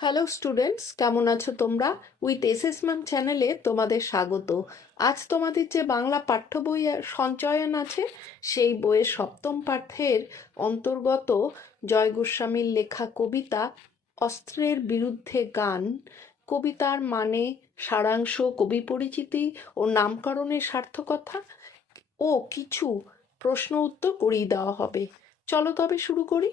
Hello students, কেমন আছো তোমরা? উইথ এসএস ম্যাম চ্যানেলে তোমাদের স্বাগত। আজ তোমাদের যে বাংলা পাঠ্য বইয়ের সঞ্চয়ন আছে, সেই বইয়ের সপ্তম পাঠের অন্তর্গত জয় গোস্বামীর লেখা কবিতা অস্ত্রের বিরুদ্ধে গান, কবিতার মানে, সারাংশ, কবি পরিচিতি ও নামকরণের সার্থকতা ও কিছু প্রশ্ন উত্তর করিয়ে দেওয়া হবে। চলো তবে শুরু করি।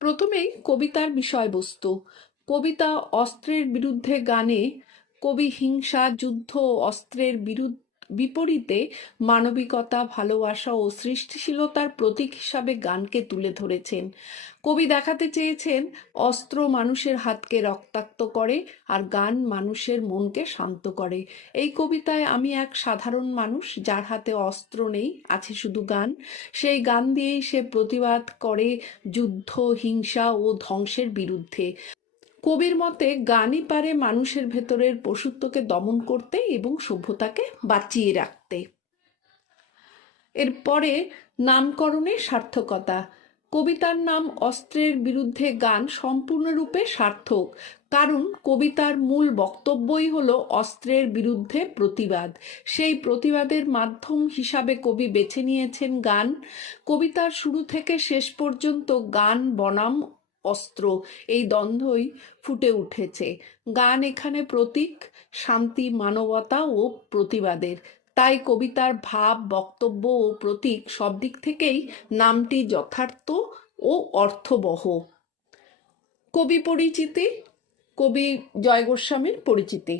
প্রথমেই কবিতার বিষয়বস্তু। কবিতা অস্ত্রের বিরুদ্ধে গানে কবি হিংসা, যুদ্ধ ও অস্ত্রের বিপরীতে মানবিকতা, ভালোবাসা ও সৃষ্টিশীলতার প্রতীক হিসাবে গানকে তুলে ধরেছেন। কবি দেখাতে চেয়েছেন অস্ত্র মানুষের হাতকে রক্তাক্ত করে আর গান মানুষের মনকে শান্ত করে। এই কবিতায় আমি এক সাধারণ মানুষ, যার হাতে অস্ত্র নেই, আছে শুধু গান। সেই গান দিয়েই সে প্রতিবাদ করে যুদ্ধ, হিংসা ও ধ্বংসের বিরুদ্ধে। কবির মতে গানই পারে মানুষের ভেতরের পশুত্বকে দমন করতে এবং সভ্যতাকে বাঁচিয়ে রাখতে। এরপরে নামকরণের সার্থকতা। কবিতার নাম অস্ত্রের বিরুদ্ধে গান সম্পূর্ণরূপে সার্থক, কারণ কবিতার মূল বক্তব্যই হলো অস্ত্রের বিরুদ্ধে প্রতিবাদ। সেই প্রতিবাদের মাধ্যম হিসাবে কবি বেছে নিয়েছেন গান। কবিতার শুরু থেকে শেষ পর্যন্ত গান বনাম অস্ত্র এই দ্বন্দ্বই ফুটে উঠেছে। গান এখানে প্রতীক শান্তি, মানবতা ও প্রতিবাদের। তাই কবিতার ভাব, বক্তব্য ও প্রতীক সব দিক থেকেই নামটি যথার্থ ও অর্থবহ। কবি পরিচিতি। কবি জয় গোস্বামীর পরিচিতি।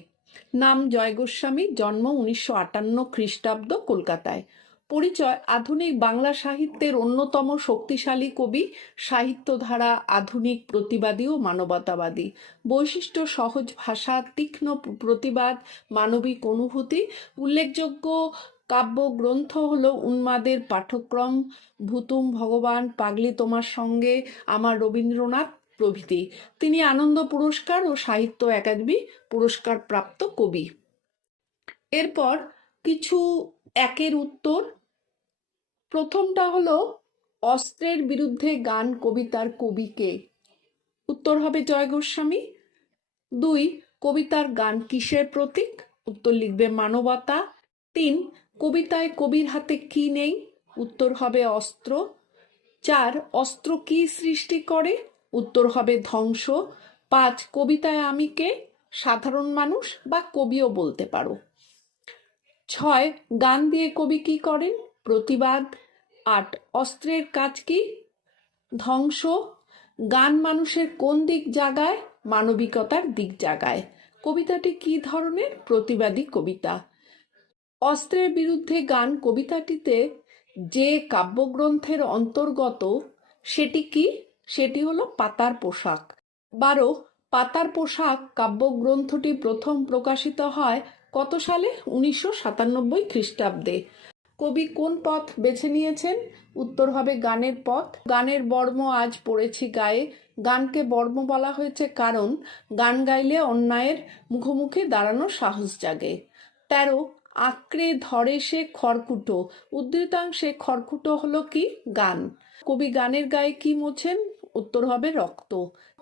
নাম জয় গোস্বামী, জন্ম 1958 খ্রিস্টাব্দ, কলকাতায়। পরিচয়: আধুনিক বাংলা সাহিত্যের অন্যতম শক্তিশালী কবি, সাহিত্যধারা আধুনিক, প্রতিবাদী ও মানবতাবাদী। বৈশিষ্ট্য: সহজ ভাষা, তীক্ষ্ণ প্রতিবাদ, মানবিক অনুভূতি। উল্লেখযোগ্য কাব্যগ্রন্থ হল উন্মাদের পাঠ্যক্রম, ভুতুম ভগবান, পাগলি তোমার সঙ্গে, আমার রবীন্দ্রনাথ প্রভৃতি। তিনি আনন্দ পুরস্কার ও সাহিত্য একাডেমি পুরস্কার প্রাপ্ত কবি। এরপর কিছু একের উত্তর। প্রথমটা হলো অস্ত্রের বিরুদ্ধে গান কবিতার কবি কে? উত্তর হবে জয় গোস্বামী। 2, কবিতার গান কিসের প্রতীক? উত্তর লিখবে মানবতা। 3, কবিতায় কবির হাতে কি নেই? উত্তর হবে অস্ত্র। 4, অস্ত্র কি সৃষ্টি করে? উত্তর হবে ধ্বংস। 5, কবিতায় আমি কে? সাধারণ মানুষ বা কবিও বলতে পারো। 6, গান দিয়ে কবি কি করেন? প্রতিবাদ। 8, অস্ত্রের কাজ কি? ধ্বংস। গান মানুষের কোন দিক জাগায়? মানবিকতার দিক জাগায়। কবিতাটি কি ধরনের? প্রতিবাদী কবিতা। অস্ত্রের বিরুদ্ধে গান কবিতাটিতে যে কাব্যগ্রন্থের অন্তর্গত সেটি কি? সেটি হলো পাতার পোশাক। 12, পাতার পোশাক কাব্যগ্রন্থটি প্রথম প্রকাশিত হয় কত সালে? 1997 খ্রিস্টাব্দে। কবি কোন পথ বেছে নিয়েছেন? উত্তর হবে গানের পথ। গানের বর্ম আজ পড়েছি গায়ে। গানকে বর্ম বলা হয়েছে কারণ গান গাইলে অন্যায়ের মুখোমুখি দাঁড়ানোর সাহস জাগে। 13, আঁকড়ে ধরে সে খড়কুটো। উদ্ধৃতাংশে খড়কুটো হলো কি? গান। কবি গানের গায়ে কি মোছেন? উত্তর হবে রক্ত।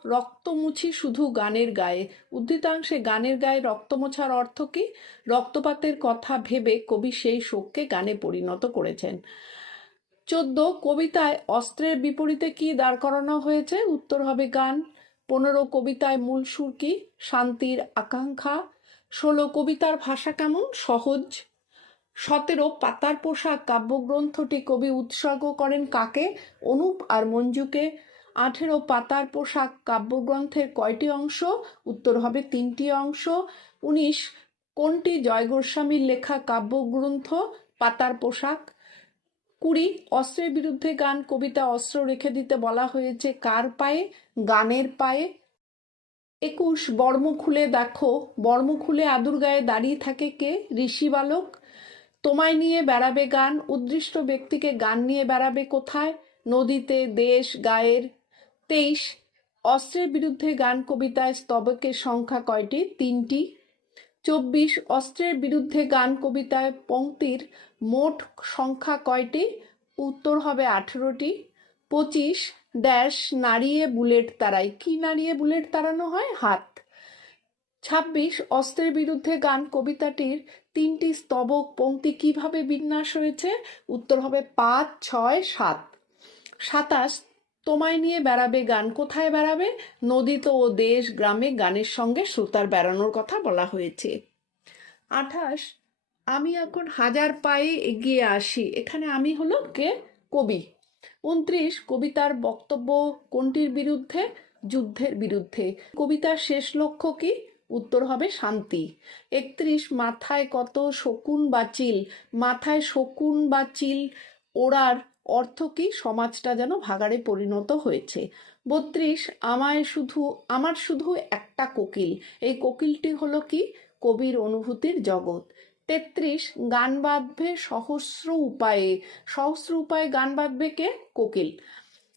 রক্ত মুছি শুধু গানের গায়ে। উদ্ধৃতাংশে গানের গায়ে রক্ত মোছার অর্থ কি? রক্তপাতের কথা ভেবে কবি সেই শোককে গানে পরিণত করেছেন। 14, কবিতায় অস্ত্রের বিপরীতে কি দাঁড় করানো হয়েছে? উত্তর হবে গান। 15, কবিতায় মূল সুর কি? শান্তির আকাঙ্ক্ষা। 16, কবিতার ভাষা কেমন? সহজ। 17, পাতার পোশাক কাব্যগ্রন্থটি কবি উৎসর্গ করেন কাকে? অনুপ আর মঞ্জুকে। 18, পাতার পোশাক কাব্যগ্রন্থের কয়টি অংশ? উত্তর হবে 3টি অংশ। 19, কোনটি জয় গোস্বামীর লেখা কাব্যগ্রন্থ? পাতার পোশাক। 20, অস্ত্রের বিরুদ্ধে গান কবিতা অস্ত্র রেখে দিতে বলা হয়েছে কার পায়ে? গানের পায়ে। 21, বর্ম খুলে দেখো। বর্ম খুলে আদুর গায়ে দাঁড়িয়ে থাকে কে? ঋষি বালক। তোমায় নিয়ে বেড়াবে গান। উদ্দিষ্ট ব্যক্তিকে গান নিয়ে বেড়াবে কোথায়? নদীতে, দেশ, গায়ের। 23, অস্ত্রের বিরুদ্ধে গান কবিতায় স্তবকের সংখ্যা কয়টি? 3টি। 24 অস্ত্রের বিরুদ্ধে গান কবিতায় পংক্তির মোট সংখ্যা কয়টি? উত্তর হবে 18টি। 25 ড্যাশ নাড়িয়ে বুলেট তাড়াই। কি নাড়িয়ে বুলেট তাড়ানো হয়? হাত। 26 অস্ত্রের বিরুদ্ধে গান কবিতাটির 3টি স্তবক পংক্তি কিভাবে বিন্যাস হয়েছে? উত্তর হবে 5, 6, 7। 27 তোমায় নিয়ে বেড়াবে গান কোথায় বেড়াবে? নদীতে ও দেশ গ্রামে গানের সঙ্গে শ্রোতার বেড়ানোর কথা বলা হয়েছে। 28 আমি এখন হাজার পায়ে এগিয়ে আসি। এখানে আমি হলো কে? কবি। 29 কবিতার বক্তব্য কোনটির বিরুদ্ধে? যুদ্ধের বিরুদ্ধে। কবিতার শেষ লক্ষ্য কি? উত্তর হবে শান্তি। 31 মাথায় কত শকুন বা চিল। মাথায় শকুন বা চিল ওড়ার অর্থ কি? সমাজটা যেন ভাগাড়ে পরিণত হয়েছে। 32 আমার শুধু একটা কোকিল। এই কোকিলটি হলো কি? কবির অনুভূতির জগৎ। 33 গান বাঁধবে সহস্র উপায়ে। সহস্র উপায়ে গান বাঁধবে কে? কোকিল।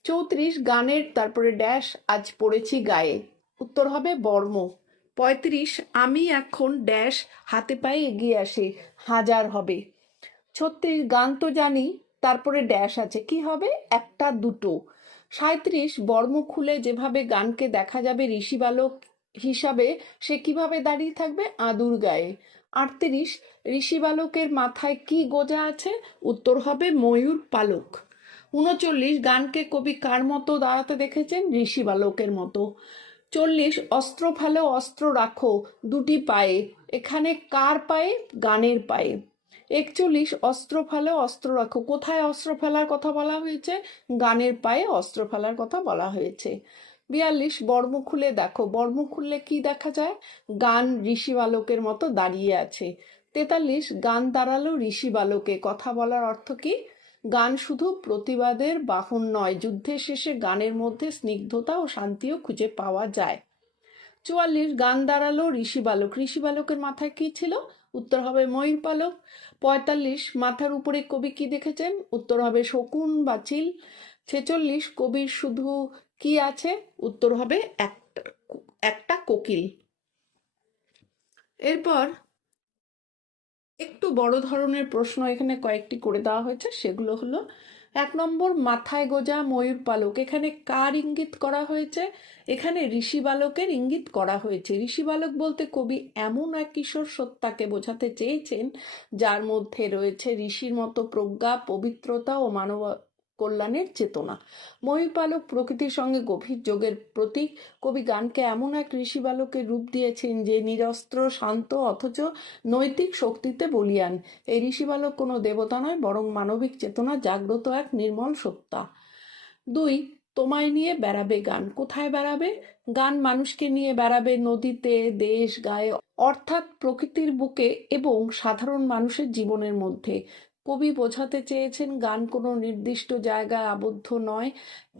34 গানের তারপরে ড্যাশ আজ পড়েছি গায়ে। উত্তর হবে বর্ম। 35 আমি এখন ড্যাশ হাতে পায়ে এগিয়ে আসে। হাজার হবে। 36 গান তো জানি তারপরে ড্যাশ আছে, কি হবে? একটা দুটো। 37 বর্ম খুলে যেভাবে গানকে দেখা যাবে ঋষি বালক হিসাবে, সে কিভাবে দাঁড়িয়ে থাকবে? আদুর গায়ে। 38 ঋষি বালকের মাথায় কি গোজা আছে? উত্তর হবে ময়ূর পালক। 39 গানকে কবি কার মতো দাঁড়াতে দেখেছেন? ঋষি বালকের মতো। 40 অস্ত্র ফেলো অস্ত্র রাখো দুটি পায়ে। এখানে কার পায়ে? গানের পায়ে। 41 অস্ত্র ফেলো অস্ত্র রাখো। কোথায় অস্ত্র ফেলার কথা বলা হয়েছে? গানের পায়ে অস্ত্র ফেলার কথা বলা হয়েছে। 42 বর্ম খুলে দেখো। বর্ম খুললে কি দেখা যায়? গান ঋষি বালকের মতো দাঁড়িয়ে আছে। 43 গান দাঁড়ালো ঋষি বালকে। কথা বলার অর্থ কি? গান শুধু প্রতিবাদের বাহন নয়, যুদ্ধের শেষে গানের মধ্যে স্নিগ্ধতা ও শান্তিও খুঁজে পাওয়া যায়। 44 গান দাঁড়ালো ঋষি বালক। ঋষি বালকের মাথায় কি ছিল? উত্তর হবে ময়ূর পালক। 45 মাথার উপরে কবি কি দেখেছেন? উত্তর হবে শকুন বা চিল। 46 কবির শুধু কি আছে? উত্তর হবে একটা কোকিল। এরপর একটু বড় ধরনের প্রশ্ন এখানে কয়েকটি করে দেওয়া হয়েছে, সেগুলো হলো 1 নম্বর মাথায় গোজা ময়ূর পালক। এখানে কার ইঙ্গিত করা হয়েছে? এখানে ঋষি বালকের ইঙ্গিত করা হয়েছে। ঋষি বালক বলতে কবি এমন এক কিশোর সত্তাকে বোঝাতে চেয়েছেন যার মধ্যে রয়েছে ঋষির মতো প্রজ্ঞা, পবিত্রতা ও মানব কল্যাণের চেতনা। ময়ূর পালক প্রকৃতির সঙ্গে গভীর যোগের প্রতীক। কবি গানকে এমন এক ঋষি বালকের রূপ দিয়েছেন যে নিরস্ত্র, শান্ত, অথচ নৈতিক শক্তিতে বলীয়ান। এই ঋষি বালক কোনো দেবতা নয়, বরং মানবিক চেতনা জাগ্রত এক নির্মল সত্তা। 2 তোমায় নিয়ে বেড়াবে গান কোথায় বেড়াবে? গান মানুষকে নিয়ে বেড়াবে নদীতে, দেশ গায়ে, অর্থাৎ প্রকৃতির বুকে এবং সাধারণ মানুষের জীবনের মধ্যে। কবি বোঝাতে চেয়েছেন গান কোনো নির্দিষ্ট জায়গায় আবদ্ধ নয়,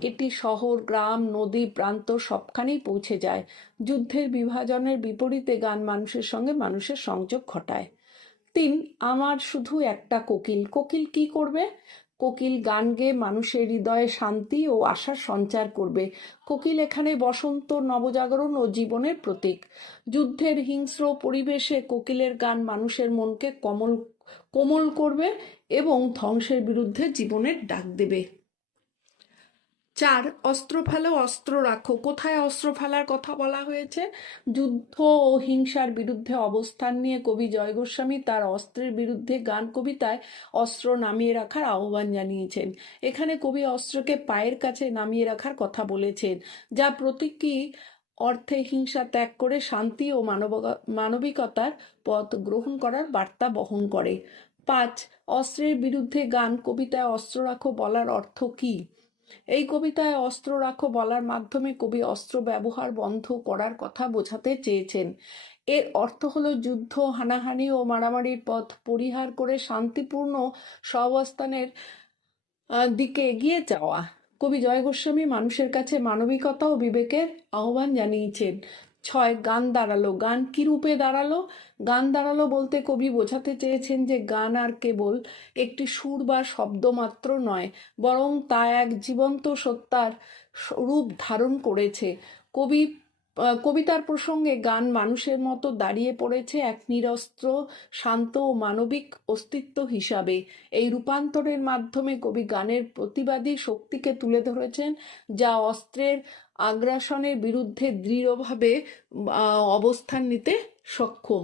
এটি শহর, গ্রাম, নদী, প্রান্ত সবখানেই পৌঁছে যায়। যুদ্ধের বিভাজনের বিপরীতে গান মানুষের সঙ্গে মানুষের সংযোগ ঘটায়। 3 আমার শুধু একটা কোকিল। কোকিল কি করবে? কোকিল গান গেয়ে মানুষের হৃদয়ে শান্তি ও আশার সঞ্চার করবে। কোকিল এখানে বসন্ত, নবজাগরণ ও জীবনের প্রতীক। যুদ্ধের হিংস্র পরিবেশে কোকিলের গান মানুষের মনকে কোমল করবে এবং ধ্বংসের বিরুদ্ধে জীবনের ডাক দেবে। 4 অস্ত্র ফেলো অস্ত্র রাখো। কোথায় অস্ত্র ফেলার কথা বলা হয়েছে? যুদ্ধ ও হিংসার বিরুদ্ধে অবস্থান নিয়ে কবি জয় গোস্বামী তার অস্ত্রের বিরুদ্ধে গান কবিতায় অস্ত্র নামিয়ে রাখার আহ্বান জানিয়েছেন। এখানে কবি অস্ত্রকে পায়ের কাছে নামিয়ে রাখার কথা বলেছেন, যা প্রতীকী অর্থে হিংসা ত্যাগ করে শান্তি ও মানবিকতার পথ গ্রহণ করার বার্তা বহন করে। 5 অস্ত্রের বিরুদ্ধে গান কবিতায় অস্ত্র রাখো বলার অর্থ কি? এই কবিতায় অস্ত্র রাখো বলার মাধ্যমে কবি অস্ত্র ব্যবহার বন্ধ করার কথা বোঝাতে চেয়েছেন। এর অর্থ হলো যুদ্ধ, হানাহানি ও মারামারির পথ পরিহার করে শান্তিপূর্ণ সহাবস্থানের দিকে এগিয়ে যাওয়া। কবি জয় গোস্বামী মানুষের কাছে মানবিকতা ও বিবেকের আহ্বান জানিয়েছেন। 6 গান দাঁড়ালো। গান কি রূপে দাঁড়ালো? গান দাঁড়ালো বলতে কবি বোঝাতে চেয়েছেন যে গান আর কেবল একটি সুর বা শব্দ মাত্র নয়, বরং তা এক জীবন্ত সত্তার রূপ ধারণ করেছে। কবি কবিতার প্রসঙ্গে গান মানুষের মতো দাঁড়িয়ে পড়েছে এক নিরস্ত্র, শান্ত ও মানবিক অস্তিত্ব হিসাবে। এই রূপান্তরের মাধ্যমে কবি গানের প্রতিবাদী শক্তিকে তুলে ধরেছেন, যা অস্ত্রের আগ্রাসনের বিরুদ্ধে দৃঢ়ভাবে অবস্থান নিতে সক্ষম।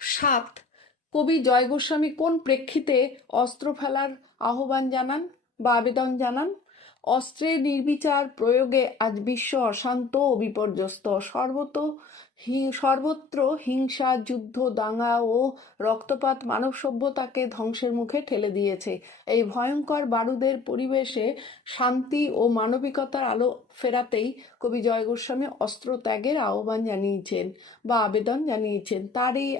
7. কবি জয় গোস্বামী কোন প্রেক্ষিতে অস্ত্র ফেলার আহ্বান জানান বা আবেদন জানান? অস্ত্রের নির্বিচার প্রয়োগে আজ বিশ্ব অশান্ত ও বিপর্যস্ত। সর্বত্র হিংসা, যুদ্ধ, দাঙ্গা ও রক্তপাত মানব সভ্যতাকে ধ্বংসের মুখে ঠেলে দিয়েছে। এই ভয়ঙ্কর বারুদের পরিবেশে শান্তি ও মানবিকতার আলো ফেরাতেই কবি জয় গোস্বামী অস্ত্র ত্যাগের আহ্বান জানিয়েছেন বা আবেদন জানিয়েছেন। তার এই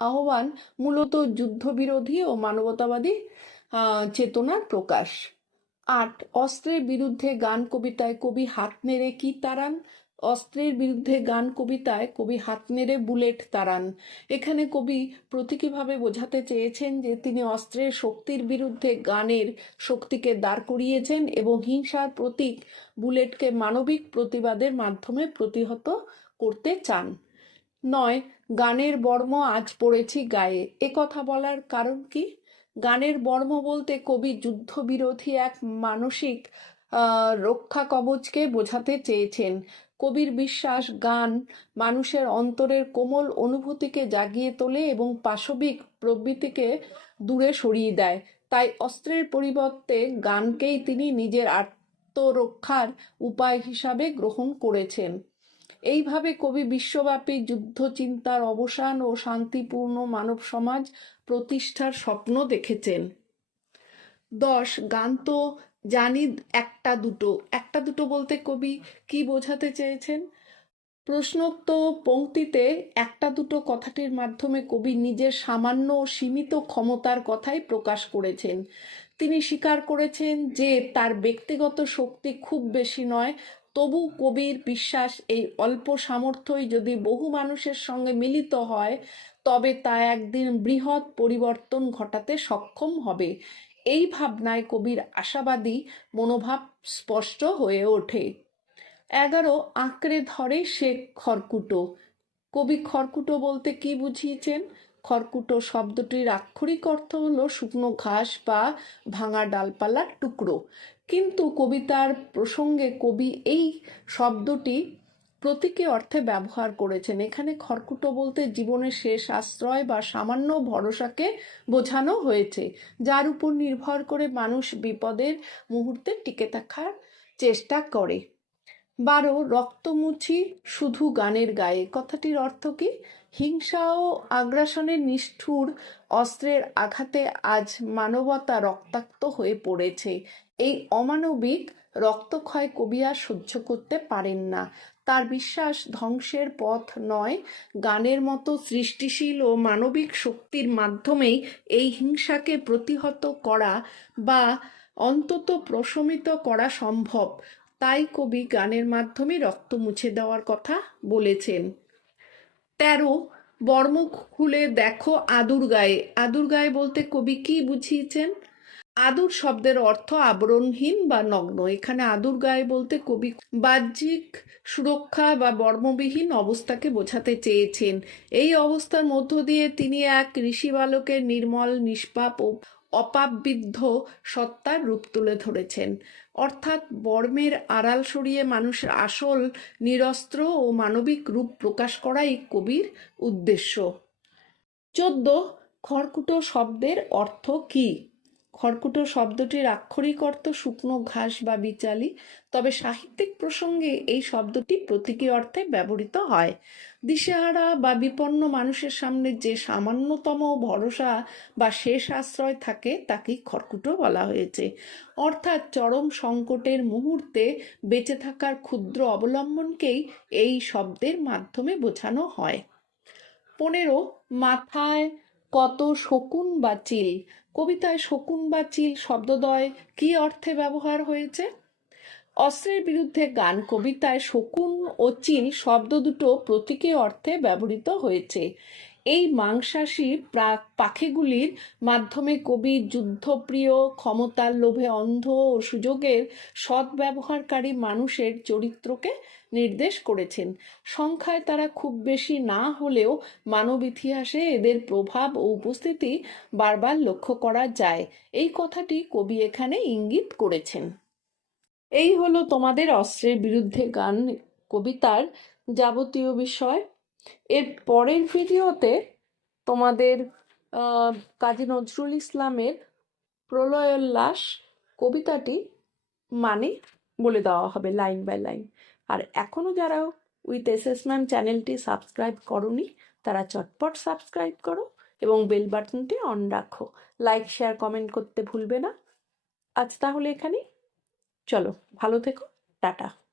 আহ্বান মূলত যুদ্ধবিরোধী ও মানবতাবাদী চেতনার প্রকাশ। 8. অস্ত্রের বিরুদ্ধে গান কবিতায় কবি হাত নেড়ে কি তাড়ান? অস্ত্রের বিরুদ্ধে গান কবিতায় কবি হাত নেড়ে বুলেট তাড়ান। এখানে কবি প্রতীকীভাবে বোঝাতে চেয়েছেন যে তিনি অস্ত্রের শক্তির বিরুদ্ধে গানের শক্তিকে দাঁড় করিয়েছেন এবং হিংসার প্রতীক বুলেটকে মানবিক প্রতিবাদের মাধ্যমে প্রতিহত করতে চান। 9. গানের বর্ম আজ পড়েছি গায়ে। কথা বলার কারণ কি? গানের বর্ম বলতে কবি যুদ্ধবিরোধী এক মানসিক রক্ষা কবচকে বোঝাতে চেয়েছেন। কবির বিশ্বাস গান মানুষের অন্তরের কোমল অনুভূতিকে জাগিয়ে তোলে এবং পাশবিক প্রবৃত্তিকে দূরে সরিয়ে দেয়। তাই অস্ত্রের পরিবর্তে গানকেই তিনি নিজের আত্মরক্ষার উপায় হিসাবে গ্রহণ করেছেন। এইভাবে কবি বিশ্বব্যাপী যুদ্ধ চিন্তার অবসান ও শান্তিপূর্ণ মানব সমাজ প্রতিষ্ঠার স্বপ্ন দেখেছেন। 10. গান তো জানি একটা দুটো বলতে কবি কি বোঝাতে চেয়েছেন? প্রশ্নোক্ত পংক্তিতে একটা দুটো কথাটির মাধ্যমে কবি নিজের সামান্য ও সীমিত ক্ষমতার কথাই প্রকাশ করেছেন। তিনি স্বীকার করেছেন যে তার ব্যক্তিগত শক্তি খুব বেশি নয়, তবু কবির বিশ্বাস এই অল্প সামর্থ্যই যদি বহু মানুষের সঙ্গে মিলিত হয় তবে তা একদিন বৃহৎ পরিবর্তন ঘটাতে সক্ষম হবে। এই ভাবনায় কবির আশাবাদী মনোভাব স্পষ্ট হয়ে ওঠে। 11. আঁকড়ে ধরে সে খড়কুটো। কবি খড়কুটো বলতে কি বুঝিয়েছেন? খড়কুটো শব্দটির আক্ষরিক অর্থ হলো শুকনো ঘাস বা ভাঙা ডালপালার টুকরো, কিন্তু কবিতার প্রসঙ্গে কবি এই শব্দটি প্রতীকী অর্থে ব্যবহার করেছেন। এখানে খড়কুটো বলতে জীবনের শেষ আশ্রয় বা সামান্য ভরসাকে বোঝানো হয়েছে, যার উপর নির্ভর করে মানুষ বিপদের মুহূর্তে টিকে থাকার চেষ্টা করে। 12. রক্তমুছি শুধু গানের গায়ে। কথাটির অর্থ কি? হিংসা ও আগ্রাসনের নিষ্ঠুর অস্ত্রের আঘাতে আজ মানবতা রক্তাক্ত হয়ে পড়েছে। এই অমানবিক রক্তক্ষয় কবি আর সহ্য করতে পারেন না। তার বিশ্বাস ধ্বংসের পথ নয়, গানের মতো সৃষ্টিশীল ও মানবিক শক্তির মাধ্যমেই এই হিংসাকে প্রতিহত করা বা অন্তত প্রশমিত করা সম্ভব। তাই কবি গানের মাধ্যমে রক্ত মুছে দেওয়ার কথা বলেছেন। 13. বর্ম খুলে দেখো আদুর গায়ে। আদুর গায়ে বলতে কবি কি বুঝিয়েছেন? আদুর শব্দের অর্থ আবরণহীন বা নগ্ন। এখানে আদুর গায়ে বলতে কবি বাহ্যিক সুরক্ষা বা বর্মবিহীন অবস্থাকে বোঝাতে চেয়েছেন। এই অবস্থার মধ্য দিয়ে তিনি এক ঋষি বালকের নির্মল, নিষ্পাপ ও অপাপবিদ্ধ সত্তার রূপ তুলে ধরেছেন। অর্থাৎ বর্মের আড়াল সরিয়ে মানুষের আসল নিরস্ত্র ও মানবিক রূপ প্রকাশ করাই কবির উদ্দেশ্য। 14. খড়কুটো শব্দের অর্থ কি? খড়কুটো শব্দটির আক্ষরিক অর্থ শুকনো ঘাস বা বিচালি, তবে সাহিত্যিক প্রসঙ্গে এই শব্দটি প্রতীকী অর্থে ব্যবহৃত হয়। দিশেহারা বা বিপন্ন মানুষের সামনে যে সামান্যতম ভরসা বা শেষ আশ্রয় থাকে তাকেই খড়কুটো বলা হয়েছে। অর্থাৎ চরম সংকটের মুহূর্তে বেঁচে থাকার ক্ষুদ্র অবলম্বনকেই এই শব্দের মাধ্যমে বোঝানো হয়। 15. মাথায় কত শকুন বা চিল। কবিতায় শকুন বা চিল শব্দদ্বয় কি অর্থে ব্যবহার হয়েছে? অস্ত্রের বিরুদ্ধে গান কবিতায় শকুন ও চিল শব্দ দুটো প্রতীকী অর্থে ব্যবহৃত হয়েছে। এই মাংসাশী পাখিগুলির মাধ্যমে কবি যুদ্ধপ্রিয়, ক্ষমতার লোভে অন্ধ ও সুযোগের সদ্ব্যবহারকারী মানুষের চরিত্রকে নির্দেশ করেছেন। সংখ্যায় তারা খুব বেশি না হলেও মানব ইতিহাসে এদের প্রভাব ও উপস্থিতি বারবার লক্ষ্য করা যায়। এই কথাটি কবি এখানে ইঙ্গিত করেছেন। এই হলো তোমাদের অস্ত্রের বিরুদ্ধে গান কবিতার যাবতীয় বিষয়। এর পরের ভিডিওতে তোমাদের কাজী নজরুল ইসলামের প্রলয়োল্লাস কবিতাটি মানে বলে দেওয়া হবে লাইন বাই লাইন। আর এখনো যারা উইথ এসএস ম্যাম চ্যানেলটি সাবস্ক্রাইব করোনি তারা চটপট সাবস্ক্রাইব করো এবং বেল বাটনটি অন রাখো। লাইক, শেয়ার, কমেন্ট করতে ভুলবে না। আজ তাহলে এখানেই, চলো ভালো থেকো, টাটা।